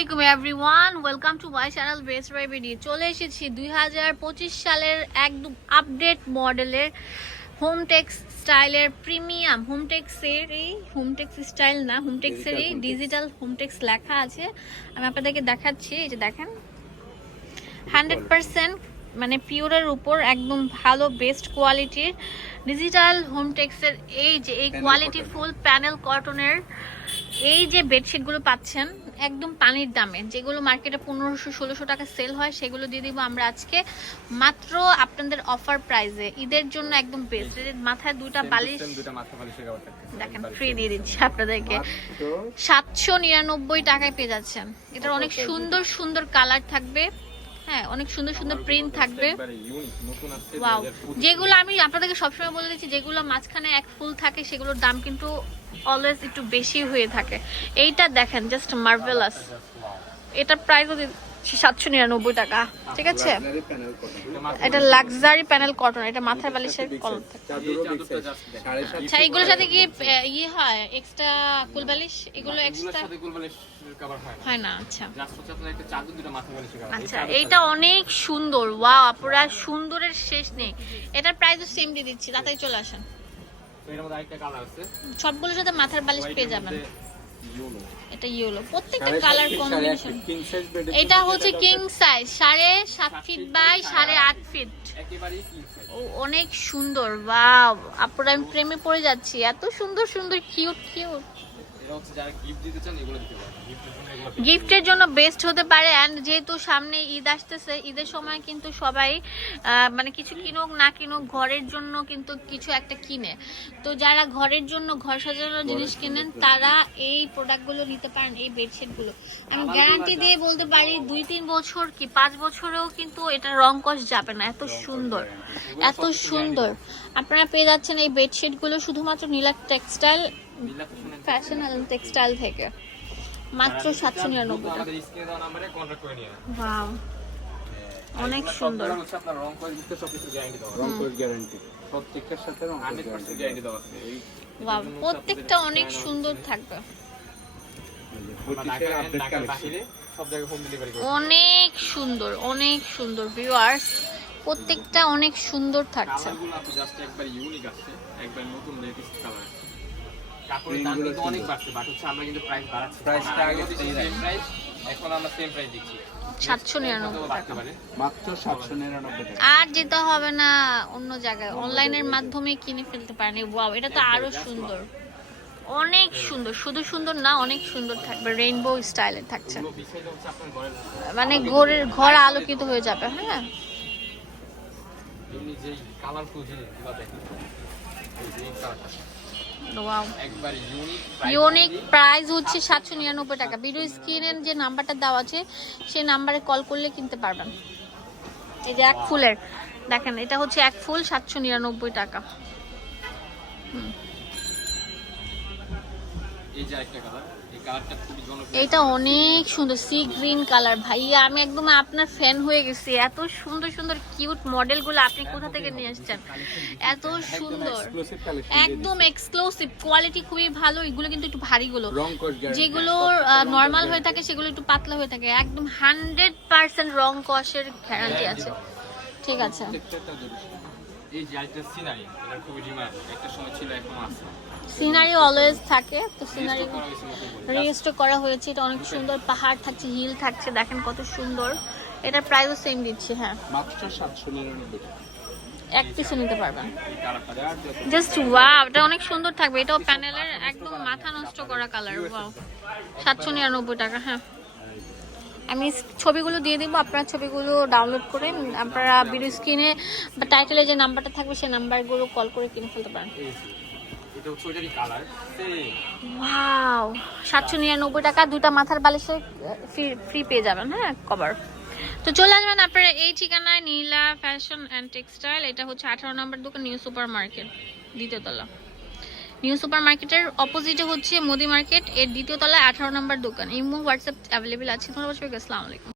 আলাইকুম everyone welcome to my channel by বিডি চলে এসেছি দুই হাজার পঁচিশ সালের একদম আপডেট মডেলের হোমটেক্স স্টাইলের প্রিমিয়াম হোমটেক্সের এই হোমটেক্স স্টাইল না হোমটেক্সেরই ডিজিটাল হোমটেক্স লেখা আছে। আমি আপনাদেরকে দেখাচ্ছি এই যে দেখেন। হান্ড্রেড পার্সেন্ট মানে পিওরের উপর একদম ভালো বেস্ট কোয়ালিটির ডিজিটাল হোমটেক্সের এই যে এই কোয়ালিটি ফুল প্যানেল কটনের এই যে বেডশিটগুলো পাচ্ছেন একদম পানির দামে। যেগুলো মার্কেটে পনেরোশো ষোলোশো টাকা সেল হয় সেগুলো দিয়ে দিব আমরা আজকে মাত্র আপনাদের অফার প্রাইসে ঈদের জন্য একদম বেস্ট মাথায় দুটা বালিশ দেখেন ফ্রি দিয়ে দিচ্ছি। আপনাদেরকে। সাতশো নিরানব্বই টাকায় পেয়ে যাচ্ছেন। এটার অনেক সুন্দর সুন্দর কালার থাকবে। হ্যাঁ অনেক সুন্দর সুন্দর প্রিন্ট থাকবে। ওয়াও যেগুলো আমি আপনাদেরকে সবসময় বলে দিচ্ছি যেগুলো মাঝখানে এক ফুল থাকে সেগুলোর দাম কিন্তু অলওয়েজ একটু বেশি হয়ে থাকে। এইটা দেখেন জাস্ট মার্ভেলাস এটার প্রাইসও সাতশো নিরানব্বই টাকা। ঠিক আছে। এটা লাক্সারি প্যানেল কটন এটা মাথার বালিশের কলম আচ্ছা এগুলোর সাথে কি ইয়ে হয়? এক্সট্রা কুল বালিশ? এগুলো এক্সট্রা হয়। না। আচ্ছা। আচ্ছা এইটা অনেক সুন্দর। আপুরা সুন্দরের শেষ নেই। এটার প্রাইসও সেম দিয়ে দিচ্ছি তাড়াতাড়ি চলে আসেন। সবগুলোর সাথে মাথার বালিশ পেয়ে যাবেন। এটা ইয়েলো। প্রত্যেকটা কালার কম্বিনেশন এটা হচ্ছে কিং সাইজ সাড়ে সাত ফিট বাই সাড়ে আট ফিট। অনেক সুন্দর। বাব আপুরা আমি প্রেমে পড়ে যাচ্ছি। এত সুন্দর সুন্দর কিউট কিউট হচ্ছে যারা গিফট দিতে চান, এগুলো দিতে পারেন। গিফটের জন্য বেস্ট হতে পারে অ্যান্ড যেহেতু সামনে ঈদ আসতেছে ঈদের সময় কিন্তু সবাই মানে কিছু কিনুক না কিনুক ঘরের জন্য কিন্তু কিছু একটা কিনে। তো যারা ঘরের জন্য ঘর সাজানোর জিনিস কিনেন তারা এই প্রোডাক্টগুলো নিতে পারেন এই বেডশিটগুলো আমি গ্যারান্টি দিয়ে বলতে পারি দুই তিন বছর কি পাঁচ বছরেও কিন্তু এটা রং কষ যাবে না এত সুন্দর এত সুন্দর। আপনারা পেয়ে যাচ্ছেন এই বেডশিটগুলো শুধুমাত্র Neela textile fashion and textile থেকে। মাত্র সাতশো নিরানব্বই অনেক সুন্দর। আছে প্রত্যেকটা অনেক সুন্দর থাকবে। অনেক সুন্দর অনেক সুন্দর ভিউয়ার্স প্রত্যেকটা অনেক সুন্দর থাকছে। একবার ইউনিক আসছে, একবার নতুন লেটেস্ট কালার কাপড়ের দাম কিন্তু অনেক বাড়ছে বাট হচ্ছে আমরা কিন্তু প্রাইস বাড়াচ্ছি। Price আগে সেম প্রাইস এখন আমরা সেম প্রাইস দিচ্ছি। সাতশো নিরানব্বই মাত্র সাতশো আর যেতে হবে না অন্য জায়গায়। অনলাইনের মাধ্যমে কিনে ফেলতে পারেন। ওয়াও এটা তো আরও সুন্দর। অনেক সুন্দর। শুধু সুন্দর না অনেক সুন্দর থাকবে। রেইনবো স্টাইলের থাকছে। পুরো বিষয়টা হচ্ছে আপনার ঘরের মানে ঘরের ঘর আলোকিত হয়ে যাবে হ্যাঁ। কালারফুল ইউনিক প্রাইস হচ্ছে সাতশো নিরানব্বই টাকা। ভিডিও স্ক্রিনের যে নাম্বারটা দেওয়া আছে সেই নাম্বারে কল করলে কিনতে পারবেন। এই যে এক ফুলের দেখেন এটা হচ্ছে এক ফুল সাতশো নিরানব্বই টাকা। এই যে একটা কালার এই কালারটা খুবই জনপ্রিয়। এটা অনেক সুন্দর সি গ্রিন কালার ভাইয়া আমি একদম আপনার ফ্যান হয়ে গেছি। এত সুন্দর সুন্দর কিউট মডেলগুলো আপনি কোথা থেকে নিয়ে আসছেন? এত সুন্দর। একদম এক্সক্লুসিভ কোয়ালিটি খুবই ভালো এগুলো কিন্তু একটু ভারীগুলো। রং কোড যেগুলো নর্মাল হয়ে থাকে সেগুলো একটু পাতলা হয়ে থাকে। একদম হান্ড্রেড পার্সেন্ট রং কষের গ্যারান্টি আছে। ঠিক আছে। এই যে আরেকটা সিনারি এটা খুবই ডিমান্ড। একটা সময় ছিল এখন আছে। সিনারি অলওয়েজ থাকে তো সিনারি Restock করা হয়েছে রেজিস্টার করা। হয়েছে এটা অনেক সুন্দর পাহাড় থাকছে হিল থাকছে দেখেন কত সুন্দর। এটার প্রাইসও সেম দিচ্ছি হ্যাঁ। মাত্র টাকা। এক পিসও নিতে পারবেন। জাস্ট ওয়াও এটা অনেক সুন্দর থাকবে এটাও প্যানেলের একদম মাথা নষ্ট করা কালার ওয়াও সাতশো নিরানব্বই টাকা হ্যাঁ। আমি ছবিগুলো দিয়ে দিব আপনার ছবিগুলো ডাউনলোড করে আপনারা ভিডিও স্ক্রিনে বা টাইটেলে যে নাম্বারটা থাকবে সেই নাম্বারগুলো কল করে কিনে ফেলতে পারেন। ওয়াও সাতশো নিরানব্বই টাকা দুটা মাথার বালিশে ফ্রি ফ্রি পেয়ে যাবেন হ্যাঁ কভার তো চলে আসবেন আপনারা এই ঠিকানায় নীলা ফ্যাশন অ্যান্ড টেক্সটাইল এটা হচ্ছে আঠারো নম্বর দোকান নিউ সুপার মার্কেট দ্বিতীয়তলা নিউ সুপার মার্কেটের অপোজিটে হচ্ছে মোদি মার্কেট, এর দ্বিতীয় তলায় আঠারো নম্বর দোকান। ইমো, হোয়াটসঅ্যাপ অ্যাভেলেবেল আছে। ধন্যবাদ সবাইকে, আসসালামু আলাইকুম।